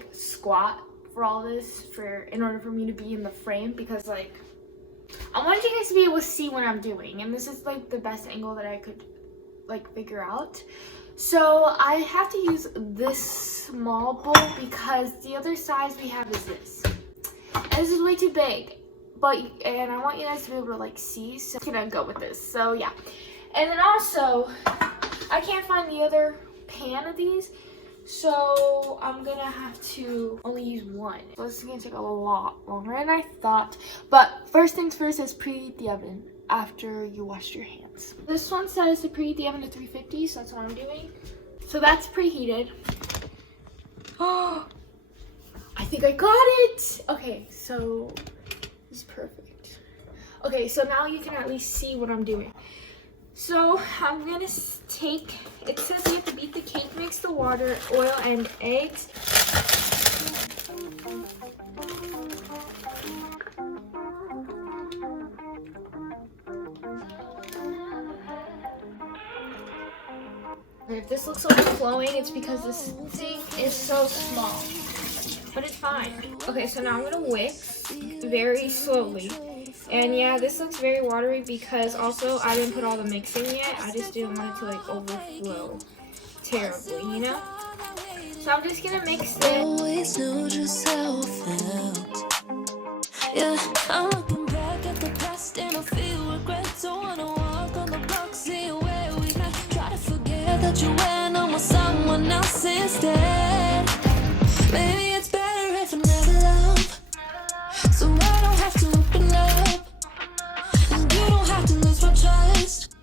like squat for all this in order for me to be in the frame, because like I want you guys to be able to see what I'm doing, and this is like the best angle that I could like figure out. So I have to use this small bowl because the other size we have is this, and this is way too big, and I want you guys to be able to like see, so I'm gonna go with this. So yeah, and then also I can't find the other pan of these, so I'm gonna have to only use one. So this is gonna take a lot longer than I thought. But first things first is preheat the oven after you washed your hands. This one says to preheat the oven to 350, so that's what I'm doing. So that's preheated. Oh, I think I got it. Okay, so this is perfect. Okay, so now you can at least see what I'm doing. So I'm gonna take, it says you have to beat the cake mix, the water, oil, and eggs. And if this looks overflowing, it's because this thing is so small, but it's fine. Okay, so now I'm gonna whisk very slowly. And yeah, this looks very watery because also I didn't put all the mixing yet. I just didn't want it to like overflow terribly, you know? So I'm just gonna mix it. Always knew just how I felt. Yeah, I'm looking back at the past and I feel regret. Don't wanna walk on the block, see where we met. Try to forget that you went on with someone else instead. Maybe it's better if I never love, so I don't have to open up, and you don't have to lose my trust.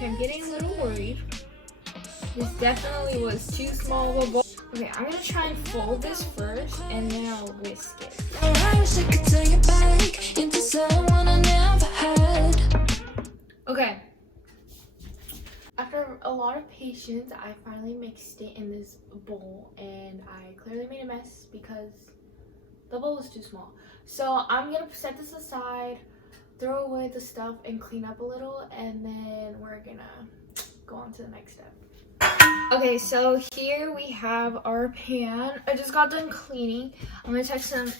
I'm getting a little worried. This definitely was too small of a bowl. Okay, I'm gonna try and fold this first and then I'll whisk it. I wish I could turn you back into someone I never had. Okay. After a lot of patience, I finally mixed it in this bowl, and I clearly made a mess because the bowl was too small. So I'm gonna set this aside, throw away the stuff, and clean up a little, and then we're gonna go on to the next step. Okay, so here we have our pan. I just got done cleaning. I'm gonna take some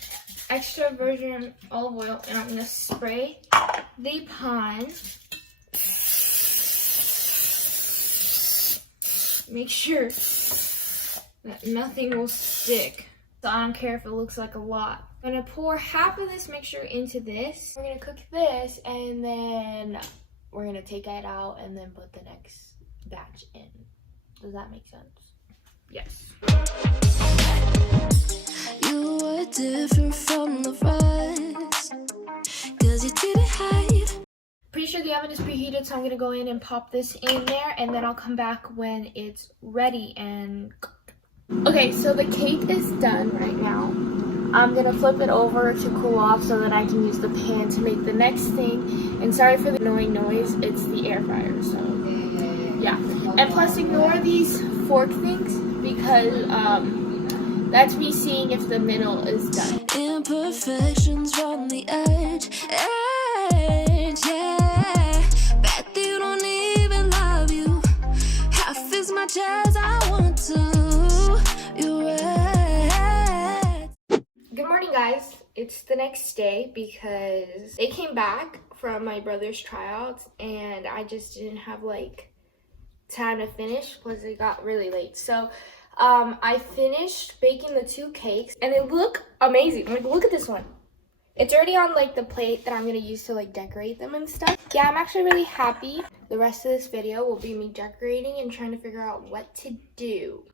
extra virgin olive oil and I'm gonna spray the pan. Make sure that nothing will stick. So I don't care if it looks like a lot. I'm gonna pour half of this mixture into this. We're gonna cook this and then we're gonna take it out and then put the next batch in. Does that make sense? Yes. You were different from the rest, 'cause you didn't hide. Pretty sure the oven is preheated, so I'm gonna go in and pop this in there, and then I'll come back when it's ready and cook. Okay, so the cake is done right now. I'm gonna flip it over to cool off so that I can use the pan to make the next thing. And sorry for the annoying noise, it's the air fryer, so yeah. And plus ignore these fork things because that's me seeing if the middle is done. Imperfections from the edge, yeah. Bet you don't even love you half as much as I want to. You're right. Good morning, guys. It's the next day because they came back from my brother's tryouts and I just didn't have like time to finish because it got really late. So I finished baking the 2 cakes and they look amazing. Like, look at this one. It's already on like the plate that I'm gonna use to like decorate them and stuff. Yeah, I'm actually really happy. The rest of this video will be me decorating and trying to figure out what to do.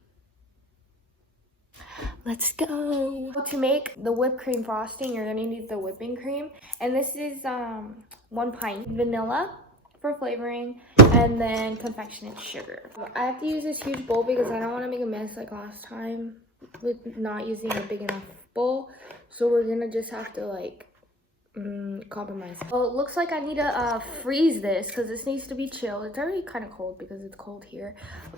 Let's go. To make the whipped cream frosting, you're gonna need the whipping cream, and this is 1 pint vanilla for flavoring, and then confectionate sugar. I have to use this huge bowl because I don't want to make a mess like last time with not using a big enough bowl. So we're gonna just have to like compromise. Well, it looks like I need to freeze this because this needs to be chilled. It's already kind of cold because it's cold here,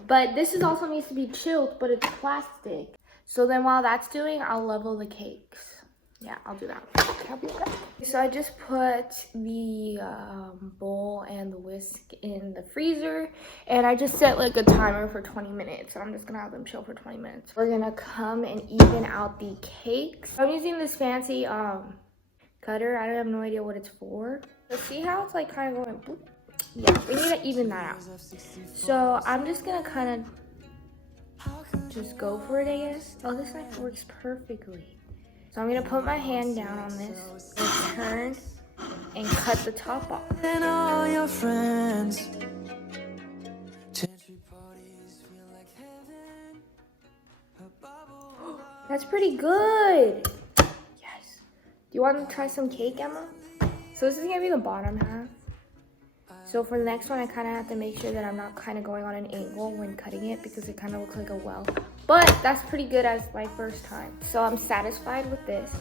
but this is also needs to be chilled, but it's plastic. So then while that's doing, I'll level the cakes. yeah, I'll do that. I'll be right back. So I just put the bowl and the whisk in the freezer, and I just set like a timer for 20 minutes. So I'm just gonna have them chill for 20 minutes. We're gonna come and even out the cakes. I'm using this fancy cutter. I have no idea what it's for. But see how it's like kind of going boop? Yeah, we need to even that out. So I'm just gonna kind of just go for it, I guess. Oh, this knife works perfectly. So I'm gonna put my hand down on this and turn and cut the top off. And all your friends. That's pretty good. Yes. Do you want to try some cake, Emma? So this is gonna be the bottom half. So for the next one, I kind of have to make sure that I'm not kind of going on an angle when cutting it because it kind of looks like a well. But that's pretty good as my first time. So I'm satisfied with this.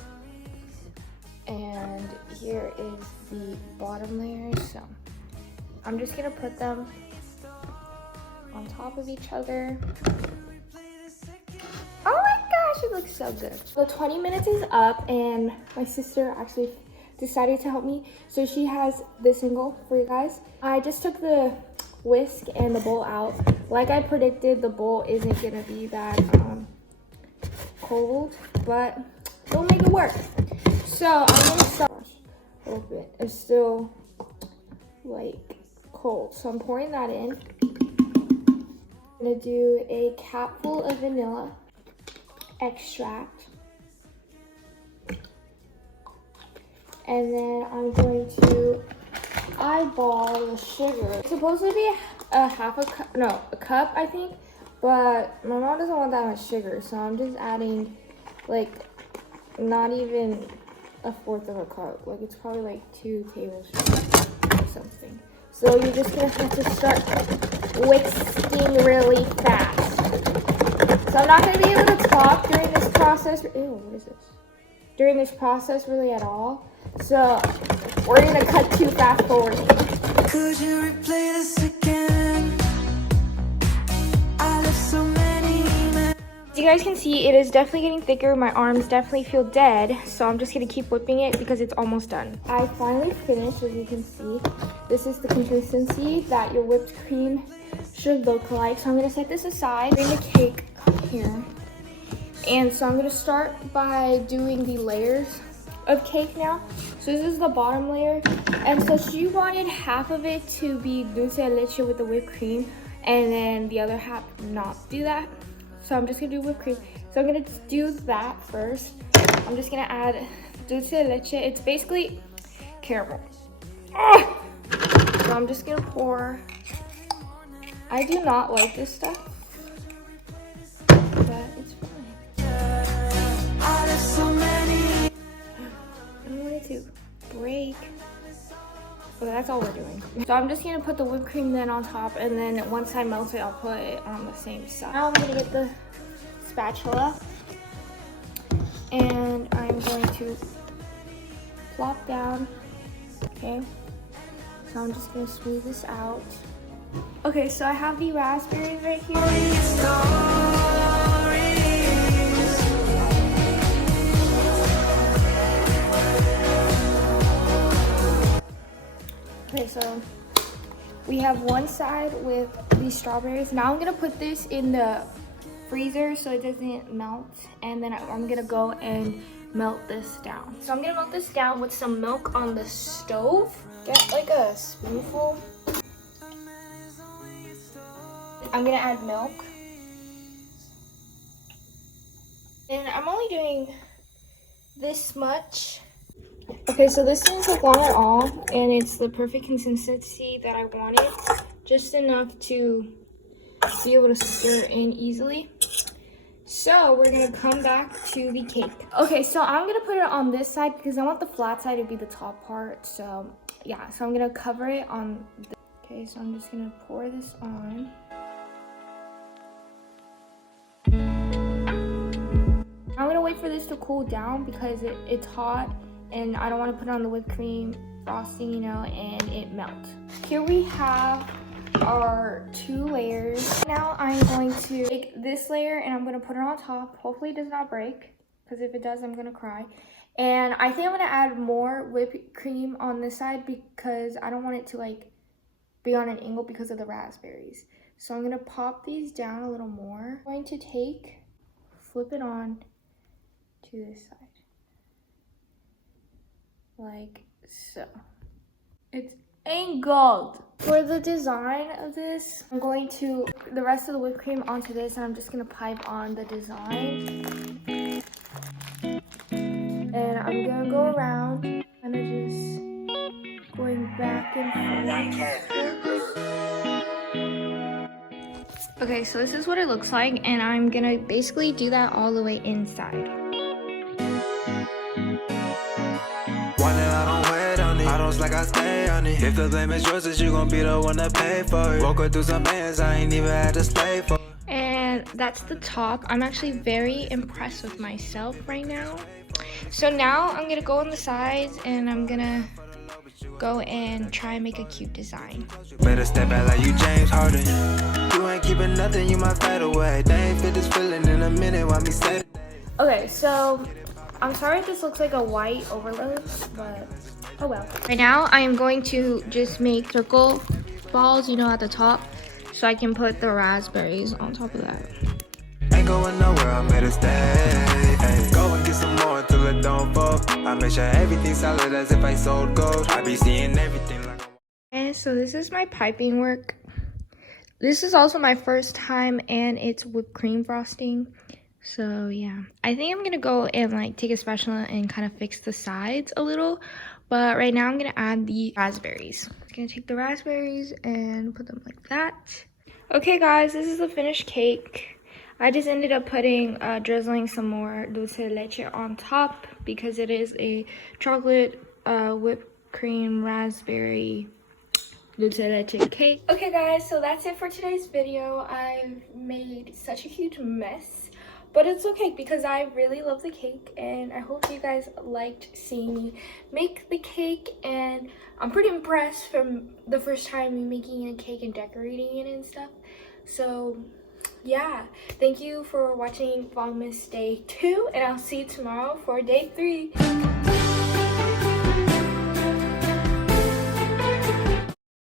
And here is the bottom layer. So I'm just gonna put them on top of each other. Oh my gosh, it looks so good. The 20 minutes is up and my sister actually decided to help me. So she has this angle for you guys. I just took the whisk and the bowl out. Like I predicted, the bowl isn't gonna be that cold, but we'll make it work. So I'm gonna start a little bit. It's still like cold. So I'm pouring that in. I'm gonna do a capful of vanilla extract. And then I'm going to eyeball the sugar. It's supposed to be a cup, I think. But my mom doesn't want that much sugar, so I'm just adding like not even a fourth of a cup. Like it's probably like 2 tablespoons or something. So you're just gonna have to start whisking really fast. So I'm not gonna be able to talk during this process. Ew, what is this? During this process really at all. So we're gonna cut too fast forward. Could you replay this again? I left so many emails. As you guys can see, it is definitely getting thicker. My arms definitely feel dead. So I'm just gonna keep whipping it because it's almost done. I finally finished, as you can see. This is the consistency that your whipped cream should look like. So I'm gonna set this aside. Bring the cake here. And so I'm gonna start by doing the layers of cake now. So this is the bottom layer. And so she wanted half of it to be dulce de leche with the whipped cream and then the other half not do that. So I'm just gonna do whipped cream. So I'm gonna do that first. I'm just gonna add dulce de leche. It's basically caramel. Ah! So I'm just gonna pour. I do not like this stuff, but it's fine. I left so many. I don't want it to break. So that's all we're doing. So I'm just gonna put the whipped cream then on top, and then once I melt it, I'll put it on the same side. Now I'm gonna get the spatula, and I'm going to plop down. Okay. So I'm just gonna smooth this out. Okay, so I have the raspberries right here. Okay, so we have one side with these strawberries. Now I'm gonna put this in the freezer so it doesn't melt, and then I'm gonna go and melt this down. So I'm gonna melt this down with some milk on the stove. Get like a spoonful. I'm gonna add milk. And I'm only doing this much. Okay, so this didn't take long at all, and it's the perfect consistency that I wanted. Just enough to be able to stir in easily. So we're gonna come back to the cake. Okay, so I'm gonna put it on this side because I want the flat side to be the top part. So yeah, so I'm gonna cover it on the. Okay, so I'm just gonna pour this on. I'm gonna wait for this to cool down because it's hot and I don't want to put on the whipped cream frosting, you know, and it melts. Here we have our 2 layers. Now I'm going to take this layer and I'm gonna put it on top. Hopefully it does not break, because if it does, I'm gonna cry. And I think I'm gonna add more whipped cream on this side because I don't want it to like be on an angle because of the raspberries. So I'm gonna pop these down a little more. I'm going to flip it on to this side. Like so. It's angled. For the design of this, I'm going to the rest of the whipped cream onto this, and I'm just gonna pipe on the design. And I'm gonna go around, kind of just going back and forth. Okay, so this is what it looks like, and I'm gonna basically do that all the way inside. I don't like I stay on it. If the blame is yours, you gon' be the one to pay for it. Woke up through some bands, I ain't even had to slay for. And that's the top. I'm actually very impressed with myself right now. So now I'm gonna go on the sides and I'm gonna go and try and make a cute design. Better step back like you James Harden. You ain't keeping nothing, you might fade away. They ain't fit this feeling in a minute, why me say it? Okay, so I'm sorry if this looks like a white overload, but oh well. Right now I am going to just make circle balls, you know, at the top, so I can put the raspberries on top of that. Ain't going nowhere, I'm here to stay. Hey, go and get some more until it don't fall. I make sure everything's solid as if I sold gold. I be seeing everything like. And so this is my piping work. This is also my first time, and it's whipped cream frosting. So yeah, I think I'm gonna go and like take a spatula and kind of fix the sides a little. But right now I'm gonna add the raspberries. I'm gonna take the raspberries and put them like that. Okay guys, this is the finished cake. I just ended up drizzling some more dulce de leche on top because it is a chocolate whipped cream raspberry dulce de leche cake. Okay guys, so that's it for today's video. I've made such a huge mess, but it's okay because I really love the cake, and I hope you guys liked seeing me make the cake. And I'm pretty impressed from the first time me making a cake and decorating it and stuff. So yeah, thank you for watching Vlogmas Day 2, and I'll see you tomorrow for Day 3.